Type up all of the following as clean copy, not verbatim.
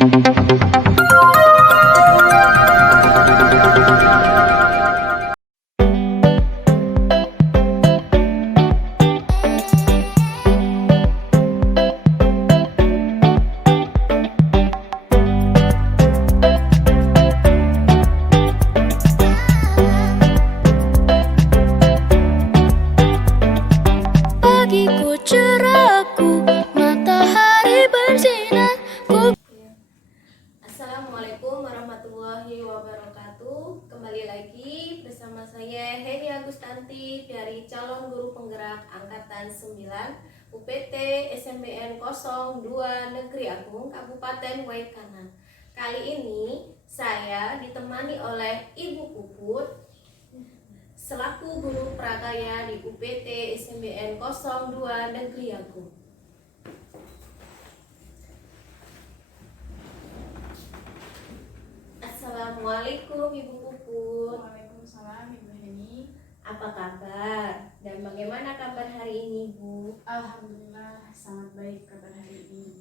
Pagiku cerahku, matahari bersinar. Assalamualaikum warahmatullahi wabarakatuh. Kembali lagi bersama saya Heni Agustanti dari calon guru penggerak angkatan 9 UPT SMBN 02 Negeri Agung Kabupaten Waikanan. Kali ini saya ditemani oleh Ibu Puput selaku guru prakarya di UPT SMBN 02 Negeri Agung. Assalamualaikum Ibu Puput. Waalaikumsalam Ibu Heni. Apa kabar? Dan bagaimana kabar hari ini, Bu? Alhamdulillah sangat baik kabar hari ini.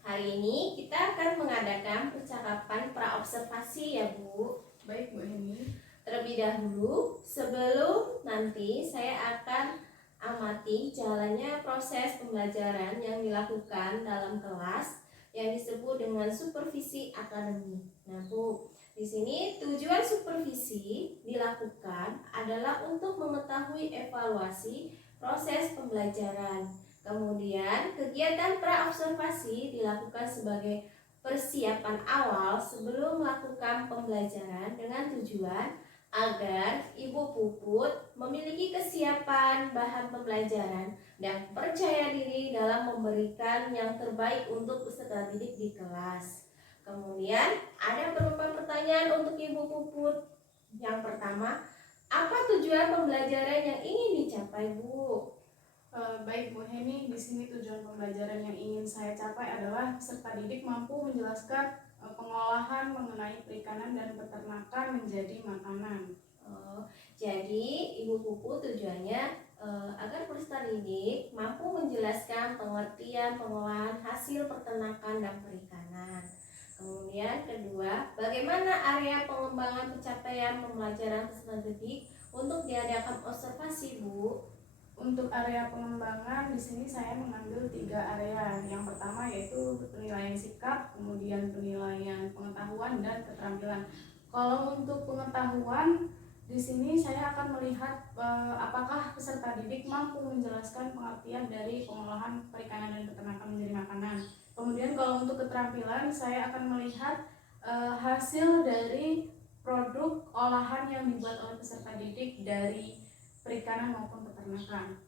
Hari ini kita akan mengadakan percakapan praobservasi ya, Bu. Baik Bu Heni. Terlebih dahulu, sebelum nanti saya akan amati jalannya proses pembelajaran yang dilakukan dalam kelas yang disebut dengan supervisi akademik. Nah, Bu, di sini tujuan supervisi dilakukan adalah untuk mengetahui evaluasi proses pembelajaran. Kemudian, kegiatan praobservasi dilakukan sebagai persiapan awal sebelum melakukan pembelajaran dengan tujuan agar Ibu Puput memiliki kesiapan bahan pembelajaran dan percaya diri dalam memberikan yang terbaik untuk peserta didik di kelas. Kemudian ada beberapa pertanyaan untuk Ibu Puput. Yang pertama, apa tujuan pembelajaran yang ingin dicapai, Bu? Baik Bu Heni, di sini tujuan pembelajaran yang ingin saya capai adalah peserta didik mampu menjelaskan pengolahan mengenai perikanan dan peternakan menjadi makanan. Jadi Ibu Puput tujuannya agar peserta didik mampu menjelaskan pengertian pengolahan hasil peternakan dan perikanan. Kemudian kedua, bagaimana area pengembangan pencapaian pembelajaran peserta didik untuk diadakan observasi, Bu? Untuk area pengembangan di sini saya mengambil 3 area. Yang pertama yaitu penilaian sikap, kemudian penilaian pengetahuan dan keterampilan. Kalau untuk pengetahuan di sini saya akan melihat apakah peserta didik mampu menjelaskan pengertian dari pengolahan perikanan dan peternakan menjadi makanan. Kemudian kalau untuk keterampilan saya akan melihat hasil dari produk olahan yang dibuat oleh peserta didik dari perikanan maupun peternakan.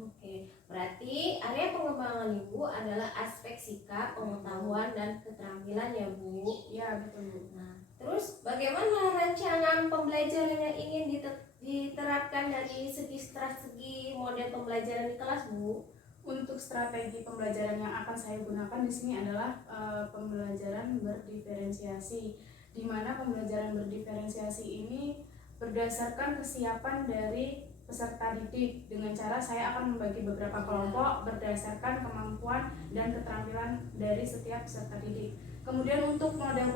Oke, berarti area pengembangan Ibu adalah aspek sikap, pengetahuan dan keterampilan ya, Bu? Ya, betul Bu. Nah, terus bagaimana rancangan pembelajaran yang ingin diterapkan dari segi strategi model pembelajaran di kelas, Bu? Untuk strategi pembelajaran yang akan saya gunakan di sini adalah pembelajaran berdiferensiasi, di mana pembelajaran berdiferensiasi ini berdasarkan kesiapan dari peserta didik. Dengan cara saya akan membagi beberapa kelompok berdasarkan kemampuan dan keterampilan dari setiap peserta didik. Kemudian untuk model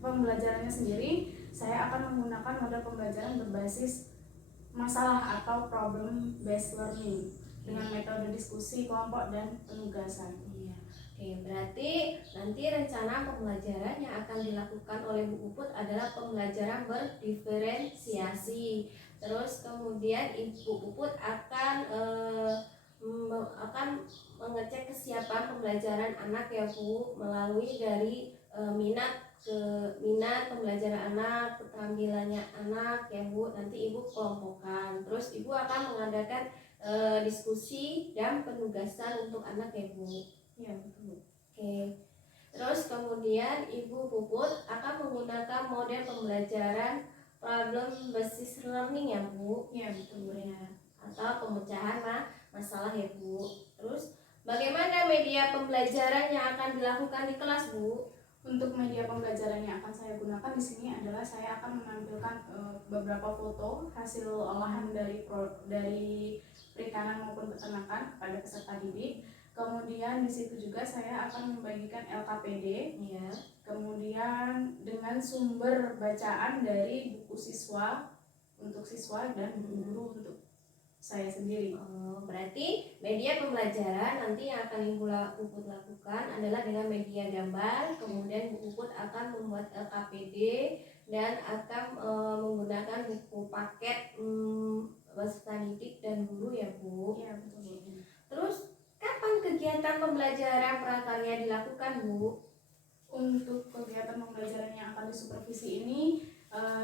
pembelajarannya sendiri, saya akan menggunakan model pembelajaran berbasis masalah atau problem based learning dengan metode diskusi kelompok dan penugasan. Iya. Oke, berarti nanti rencana pembelajaran yang akan dilakukan oleh Bu Puput adalah pembelajaran berdiferensiasi. Terus kemudian Ibu Puput akan mengecek kesiapan pembelajaran anak ya, Bu, melalui dari minat pembelajaran anak, keterampilannya anak ya, Bu. Nanti Ibu kelompokkan. Terus Ibu akan mengadakan diskusi dan penugasan untuk anak ya, Bu. Ya, betul. Oke. Terus kemudian Ibu Puput akan menggunakan model pembelajaran problem basis learning ya, Bu. Ya, betul. Ya. Atau pemecahan masalah ya, Bu. Terus bagaimana media pembelajaran yang akan dilakukan di kelas, Bu? Untuk media pembelajaran yang akan saya gunakan di sini adalah saya akan menampilkan beberapa foto hasil olahan dari perikanan maupun peternakan kepada peserta didik. Kemudian di situ juga saya akan membagikan LKPD, Ya. kemudian dengan sumber bacaan dari buku siswa untuk siswa dan buku guru untuk saya sendiri. Oh, berarti media pembelajaran nanti yang akan Ibu Puput lakukan adalah dengan media gambar, kemudian Bu Puput akan membuat LKPD dan akan menggunakan buku paket peserta didik dan guru ya Bu. Iya, betul. Terus kapan kegiatan pembelajaran prakarya dilakukan Bu? Untuk kegiatan pembelajaran yang akan disupervisi ini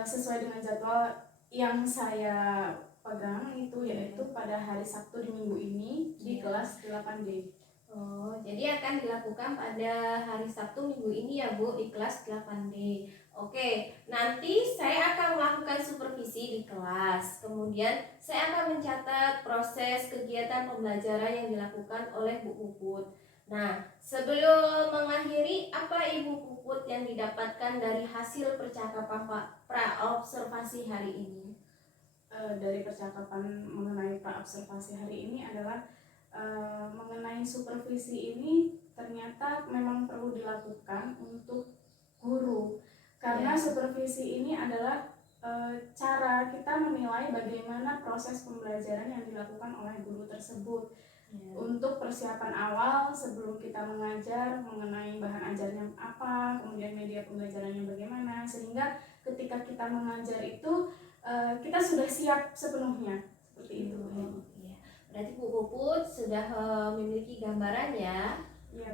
sesuai dengan jadwal yang saya pegang itu, yaitu pada hari Sabtu di minggu ini di kelas 8D. Oh, jadi akan dilakukan pada hari Sabtu minggu ini ya Bu di kelas 8D. Oke, nanti saya akan melakukan supervisi di kelas. Kemudian saya akan mencatat proses kegiatan pembelajaran yang dilakukan oleh Bu Puput. Nah, sebelum mengakhiri, apa Ibu Puput yang didapatkan dari hasil percakapan pra-observasi hari ini? Dari percakapan mengenai pra-observasi hari ini adalah mengenai supervisi ini ternyata memang perlu dilakukan untuk guru, karena supervisi ini adalah cara kita menilai bagaimana proses pembelajaran yang dilakukan oleh guru tersebut. Untuk persiapan awal sebelum kita mengajar mengenai bahan ajarnya apa, kemudian media pembelajarannya bagaimana, sehingga ketika kita mengajar itu kita sudah siap sepenuhnya, seperti itu. Ya. Berarti Bu Puput sudah memiliki gambaran ya. Iya.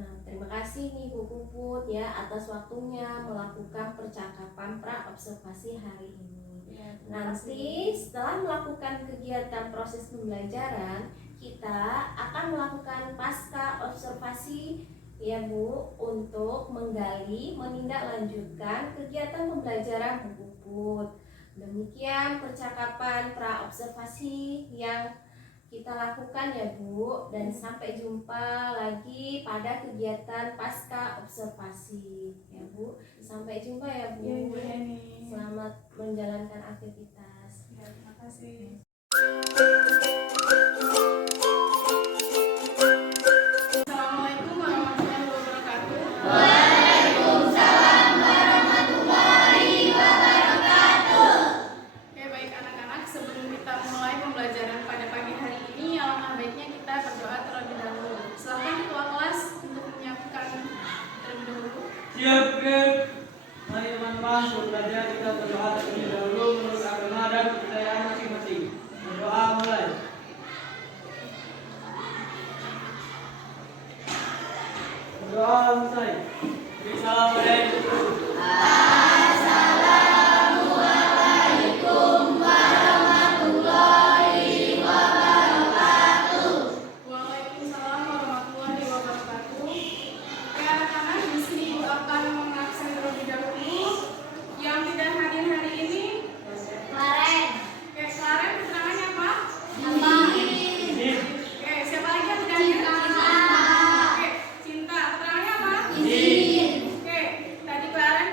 Nah, terima kasih nih Bu Puput ya atas waktunya melakukan percakapan pra-observasi hari ini. Ya, nanti setelah melakukan kegiatan proses pembelajaran, kita akan melakukan pasca observasi ya Bu, untuk menggali, menindaklanjutkan kegiatan pembelajaran Bu Puput. Demikian percakapan pra-observasi yang kita lakukan ya Bu, dan sampai jumpa lagi pada kegiatan pasca observasi ya Bu. Sampai jumpa ya Bu. Ya, Selamat menjalankan aktivitas. Ya, terima kasih. Assalamualaikum warahmatullahi wabarakatuh. Waalaikumsalam warahmatullahi wabarakatuh. Oke, baik anak-anak, sebelum kita mulai pembelajaran pada pagi hari ini, alangkah baiknya kita berdoa terlebih dahulu. Silakan ketua kelas untuk menyiapkan terlebih dahulu. Siap, Greg. Mari teman-teman, sebelum belajar kita berdoa terlebih dahulu menurut agama dan kepercayaan masing-masing. Berdoa mulai. Berdoa selesai. Assalamualaikum. Waalaikumsalam warahmatullahi wabarakatuh. Oke anak-anak, di sini Ibu akan mengabsen terlebih dahulu yang tidak hadir hari ini. Kemarin. Oke, Klaren keterangannya apa? Ini. Oke, siapa lagi yang tidak hadir? Oke, Cinta keterangannya apa? Oke, tadi Klaren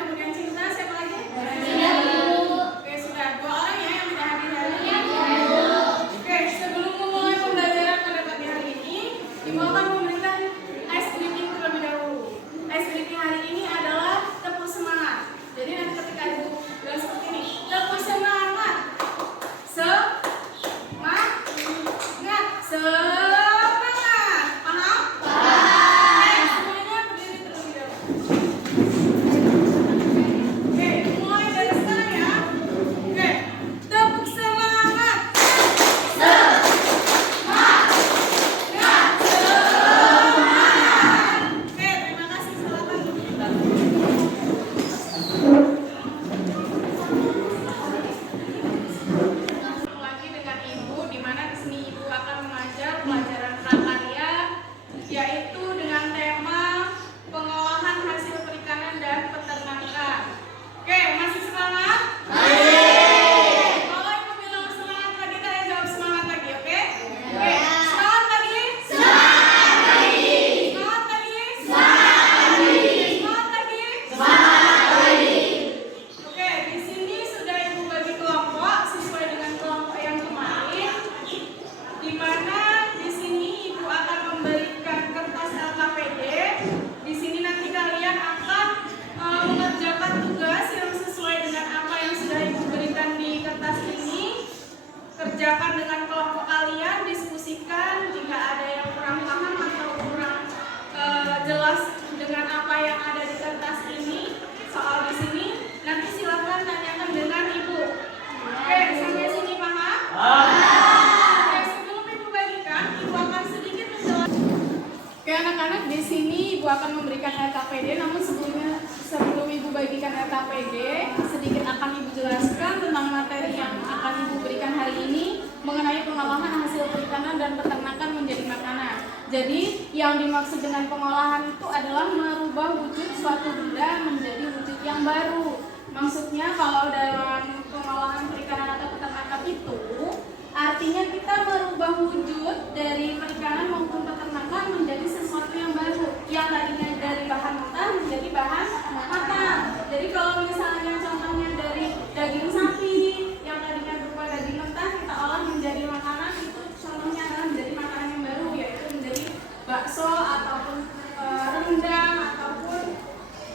anak-anak, di sini Ibu akan memberikan RKPD, namun sebelum Ibu bagikan RKPD, sedikit akan Ibu jelaskan tentang materi yang akan Ibu berikan hari ini mengenai pengolahan hasil perikanan dan peternakan menjadi makanan. Jadi, yang dimaksud dengan pengolahan itu adalah merubah wujud suatu benda menjadi wujud yang baru. Maksudnya kalau dalam pengolahan perikanan atau peternakan itu artinya kita merubah wujud dari perikanan maupun peternakan menjadi sesuatu yang baru, yang tadinya dari bahan mentah menjadi bahan matang. Jadi kalau misalnya contohnya dari daging sapi yang tadinya berupa daging mentah kita olah menjadi makanan, itu contohnya adalah menjadi makanan yang baru, yaitu menjadi bakso ataupun rendang ataupun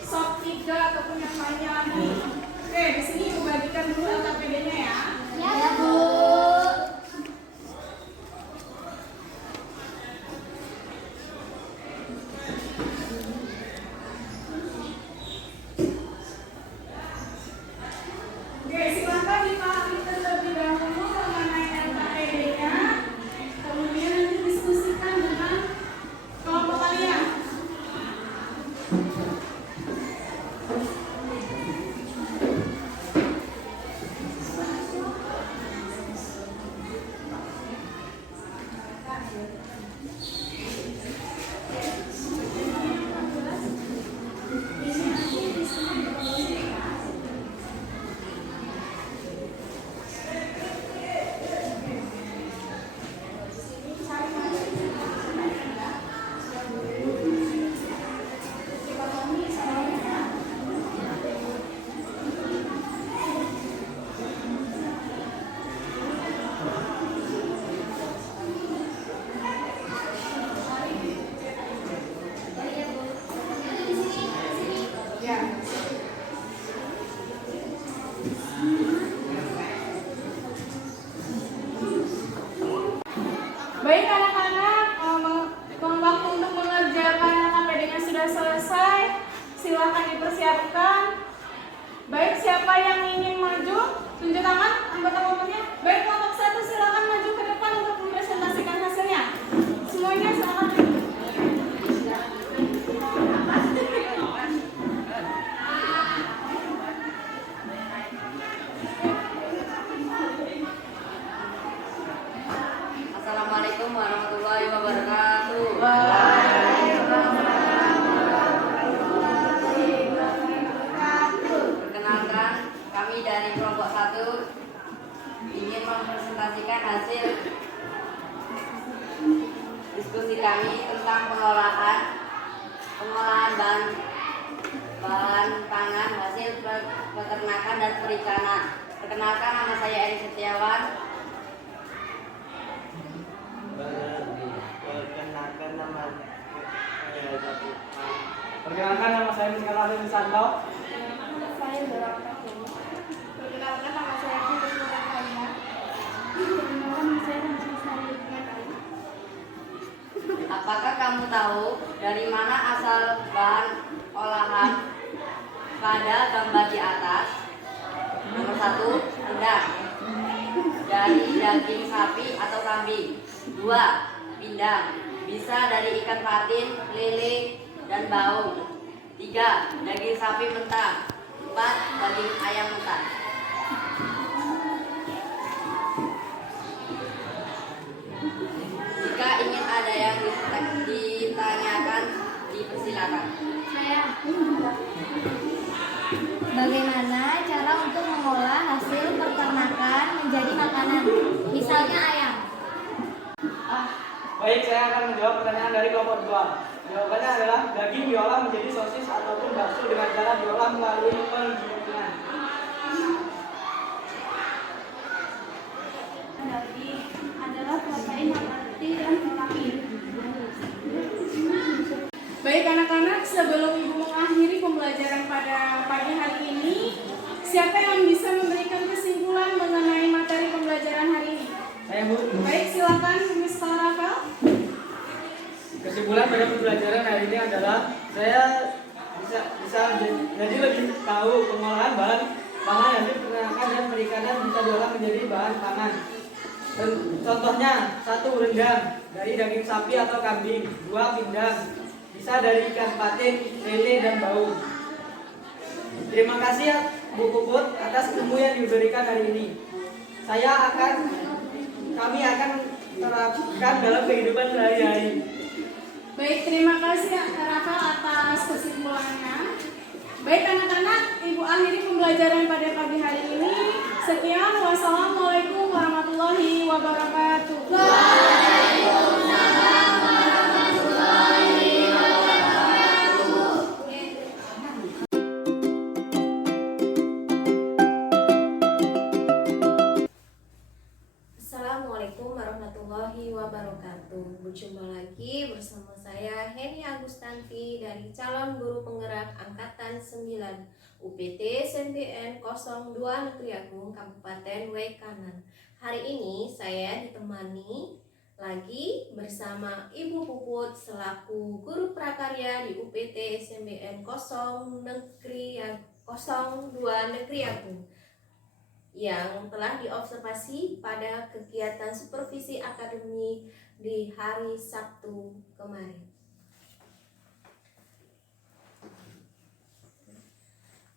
sop iga ataupun yang lainnya lagi. Oke, di sini Ibu bagikan dulu LKPD-nya ya. Ya, Bu. Oke, silakan dipahami terlebih dahulu mengenai LKPD-nya. Kemudian nanti diskusikan dengan kelompok kalian. Ya. Baik anak-anak, waktu untuk mengerjakan LKPD-nya sudah selesai. Silakan dipersiapkan. Baik, siapa yang ingin maju? Tunjuk tangan anggota-anggotanya. Baik, kelompok 1 silakan maju ke depan untuk mempresentasikan hasilnya. Semuanya silakan maju. Assalamualaikum warahmatullahi wabarakatuh. Perkenalkan, kami dari kelompok 1 ingin mempresentasikan hasil diskusi kami tentang pengolahan bahan pangan hasil peternakan dan perikanan. Perkenalkan, nama saya Eri Setiawan. Perkenalkan nama saya Michael Wisanto. Perkenalkan, nama saya Putri Nurhaliza. Perkenalkan, nama saya Hansi Sari. Apakah kamu tahu dari mana asal bahan olahan pada gambar di atas? Nomor 1, rendang. Dari daging sapi atau kambing. 2, pindang. Bisa dari ikan patin, lele, dan baung. 3, daging sapi mentah. 4, daging ayam mentah. Jika ingin ada yang ditanyakan, dipersilakan. Bagaimana cara untuk mengolah hasil peternakan menjadi makanan? Misalnya ayam. Baik, saya akan menjawab pertanyaan dari kelompok 2. Jawabannya adalah daging diolah menjadi sosis ataupun bakso dengan cara diolah melalui penggilingan. Daging adalah protein nabati dan vitamin. Baik anak-anak, sebelum Ibu mengakhiri pembelajaran pada pagi hari ini, siapa yang bisa memberikan kesimpulan mengenai materi pembelajaran hari ini? Saya, Bu. Baik, silakan Mr. Rafael. Kesimpulan pada pembelajaran hari ini adalah saya bisa jadi lebih tahu pengolahan bahan pangan hasil peternakan dan perikanan bisa diolah menjadi bahan pangan. Contohnya, 1, rendang dari daging sapi atau kambing. 2, pindang bisa dari ikan patin, lele, dan baung. Terima kasih ya Bu Puput atas ilmu yang diberikan hari ini. Kami akan terapkan dalam kehidupan sehari-hari. Baik, terima kasih Kak Rafal atas kesimpulannya. Baik anak-anak, Ibu akhiri pembelajaran pada pagi hari ini. Sekian, wassalamualaikum warahmatullahi wabarakatuh. Assalamualaikum warahmatullahi wabarakatuh. Berjumpa lagi bersama saya Heni Agustanti dari calon guru penggerak angkatan 9 UPT SNBN 02 Negeri Agung Kabupaten Waikanan. Hari ini saya ditemani lagi bersama Ibu Puput selaku guru prakarya di UPT SNBN 02 Negeri Agung yang telah diobservasi pada kegiatan supervisi akademik di hari Sabtu kemarin.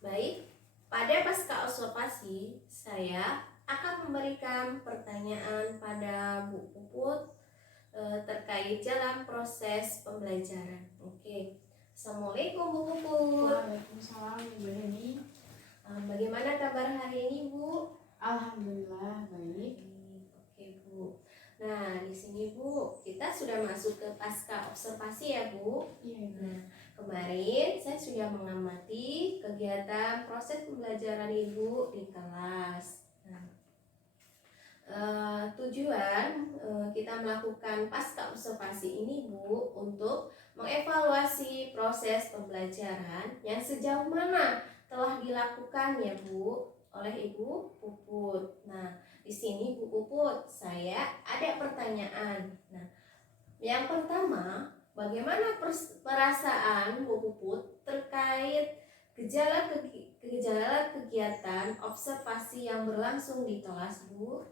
Baik, pada pasca observasi saya akan memberikan pertanyaan pada Bu Puput terkait dalam proses pembelajaran. Oke, Assalamualaikum Bu Puput. Waalaikumsalam Ibu Heni. Bagaimana kabar hari ini Bu? Alhamdulillah baik. Oke Bu. Nah di sini Bu kita sudah masuk ke pasca observasi ya Bu. Iya. Nah kemarin saya sudah mengamati kegiatan proses pembelajaran Ibu di kelas. Nah, tujuan kita melakukan pasca observasi ini Bu untuk mengevaluasi proses pembelajaran yang sejauh mana telah dilakukan ya Bu oleh Ibu Puput. Nah, di sini Bu Puput, saya ada pertanyaan. Nah, yang pertama, bagaimana perasaan Bu Puput terkait gejala kegiatan observasi yang berlangsung di kelas Bu?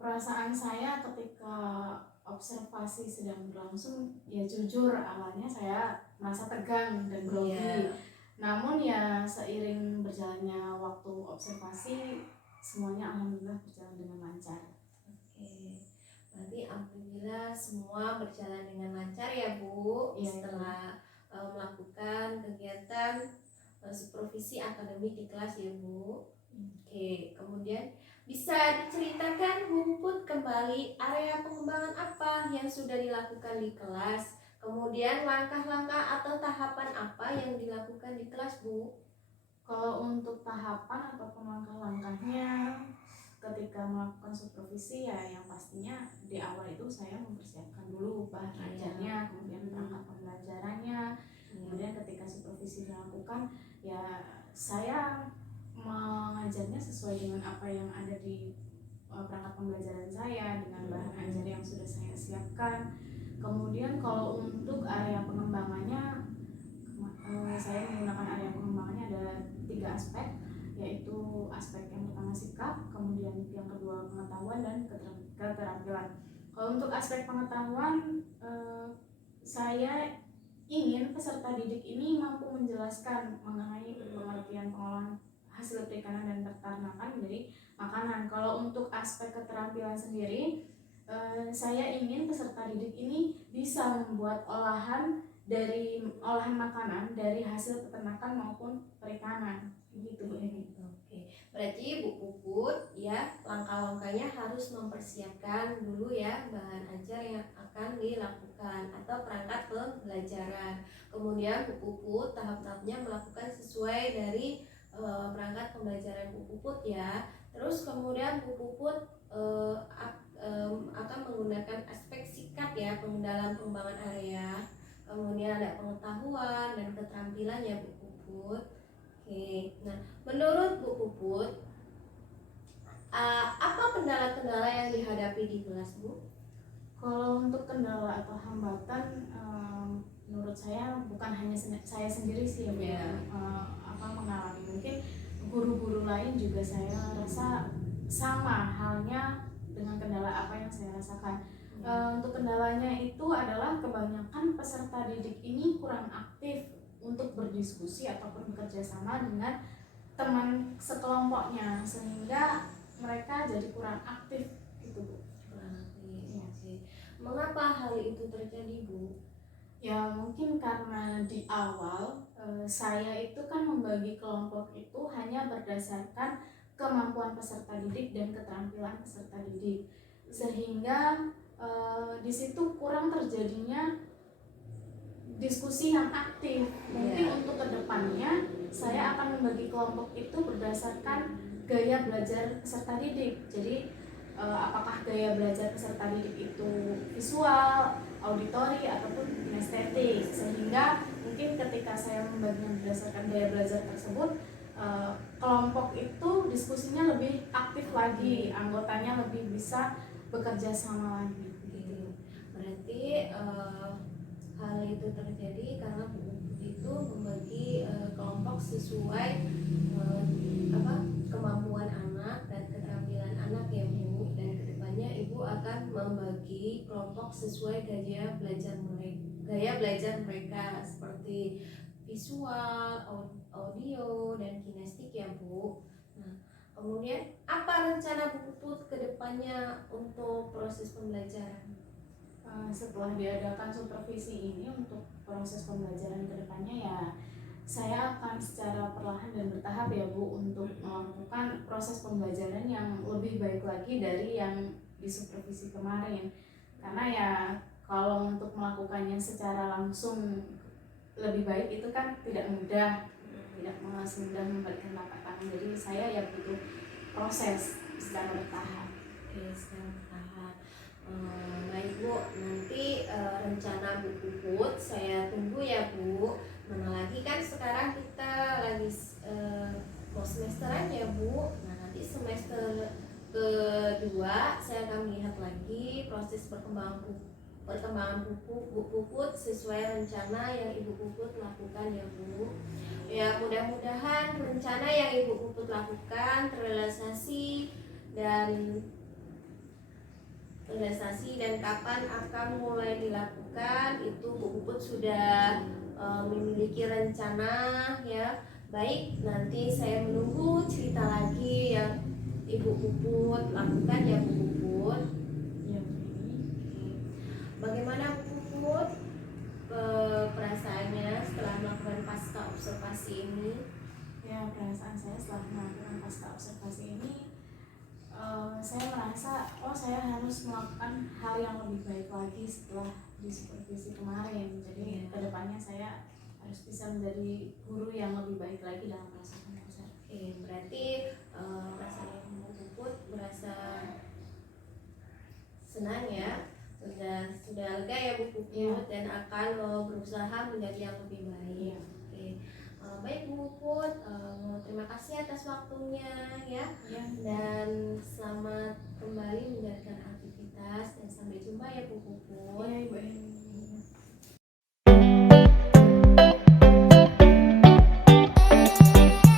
Perasaan saya ketika observasi sedang berlangsung, ya jujur awalnya saya merasa tegang dan grogi. Iya. Namun ya seiring berjalannya waktu observasi, semuanya alhamdulillah berjalan dengan lancar. Oke, berarti alhamdulillah semua berjalan dengan lancar ya Bu. Iya. Setelah melakukan kegiatan supervisi akademik di kelas ya Bu. Oke, kemudian bisa diceritakan Bu Puput kembali area pengembangan apa yang sudah dilakukan di kelas? Kemudian langkah-langkah atau tahapan apa yang dilakukan di kelas Bu? Kalau untuk tahapan ataupun langkah-langkahnya ketika melakukan supervisi, ya yang pastinya di awal itu saya mempersiapkan dulu bahan ajarnya, kemudian perangkat pembelajarannya, kemudian ketika supervisi dilakukan ya saya mengajarnya sesuai dengan apa yang ada di perangkat pembelajaran saya dengan bahan ajar yang sudah saya siapkan. Kemudian kalau untuk area pengembangannya, saya menggunakan area pengembangannya ada 3 aspek, yaitu aspek yang pertama sikap, kemudian yang kedua pengetahuan dan keterampilan. Kalau untuk aspek pengetahuan, saya ingin peserta didik ini mampu menjelaskan mengenai pengertian pengolahan hasil perikanan dan peternakan menjadi makanan. Kalau untuk aspek keterampilan sendiri, saya ingin peserta didik ini bisa membuat olahan makanan dari hasil peternakan maupun perikanan, gitu Bu Eni. Oke, berarti Bu Puput ya langkah-langkahnya harus mempersiapkan dulu ya bahan ajar yang akan dilakukan atau perangkat pembelajaran. Kemudian Bu Puput tahap-tahapnya melakukan sesuai dari perangkat pembelajaran Bu Puput ya. Terus kemudian Bu Puput akan menggunakan aspek sikap ya, dalam pengembangan area. Kemudian ada pengetahuan dan keterampilan ya Bu Puput. Oke, nah menurut Bu Puput apa kendala-kendala yang dihadapi di kelas Bu? Kalau untuk kendala atau hambatan, menurut saya bukan hanya saya sendiri sih yang mengalami. Mungkin guru-guru lain juga saya rasa sama halnya dengan kendala apa yang saya rasakan. Untuk kendalanya itu adalah kebanyakan peserta didik ini kurang aktif untuk berdiskusi ataupun bekerja sama dengan teman sekelompoknya, sehingga mereka jadi kurang aktif gitu Bu. Oke. Mengapa hal itu terjadi, Bu? Ya mungkin karena di awal saya itu kan membagi kelompok itu hanya berdasarkan kemampuan peserta didik dan keterampilan peserta didik, sehingga di situ kurang terjadinya diskusi yang aktif. Mungkin untuk kedepannya saya akan membagi kelompok itu berdasarkan gaya belajar peserta didik. Jadi apakah gaya belajar peserta didik itu visual, auditori, ataupun kinestetik, sehingga mungkin ketika saya membaginya berdasarkan gaya belajar tersebut, kelompok itu diskusinya lebih aktif lagi, anggotanya lebih bisa bekerja sama lagi. Berarti hal itu terjadi karena Bu Puput itu membagi kelompok sesuai kemampuan anak dan keterampilan anak ya Bu, dan kedepannya Ibu akan membagi kelompok sesuai gaya belajar mereka seperti visual, audio, dan kinestik ya Bu. Nah, kemudian apa rencana Bu Puput kedepannya untuk proses pembelajaran? Setelah diadakan supervisi ini untuk proses pembelajaran kedepannya, ya saya akan secara perlahan dan bertahap ya Bu untuk melakukan proses pembelajaran yang lebih baik lagi dari yang disupervisi kemarin, karena ya kalau untuk melakukannya secara langsung lebih baik itu kan tidak mudah, tidak semudah memberikan telapak tangan. Jadi saya ya butuh proses secara bertahap. Oke, secara bertahap. Baik Bu, nanti rencana Bu Puput saya tunggu ya Bu. Mana lagi kan sekarang kita lagi mau semesteran ya Bu. Nah nanti semester kedua saya akan melihat lagi proses perkembangan Bu Puput sesuai rencana yang Ibu Puput lakukan ya Bu. Ya mudah-mudahan rencana yang Ibu Puput lakukan terrealisasi dan kapan akan mulai dilakukan itu Bu Puput sudah memiliki rencana ya. Baik, nanti saya menunggu cerita lagi yang Ibu Puput lakukan ya Bu Puput. Ya, Bagaimana Bu Puput perasaannya setelah melakukan pasca observasi ini? ya perasaan saya setelah melakukan pasca observasi ini, saya merasa saya harus melakukan hal yang lebih baik lagi setelah disupervisi kemarin. Jadi kedepannya saya harus bisa menjadi guru yang lebih baik lagi dalam proses pembelajaran. Oke, berarti rasanya Bu Puput merasa senang ya, sudah lega ya Bu Puput dan akan berusaha menjadi yang lebih baik. Oke. Baik Bu Puput, terima kasih atas waktunya ya. Dan selamat kembali menjalankan aktivitas dan sampai jumpa ya Bu Puput. Iya, Ibu.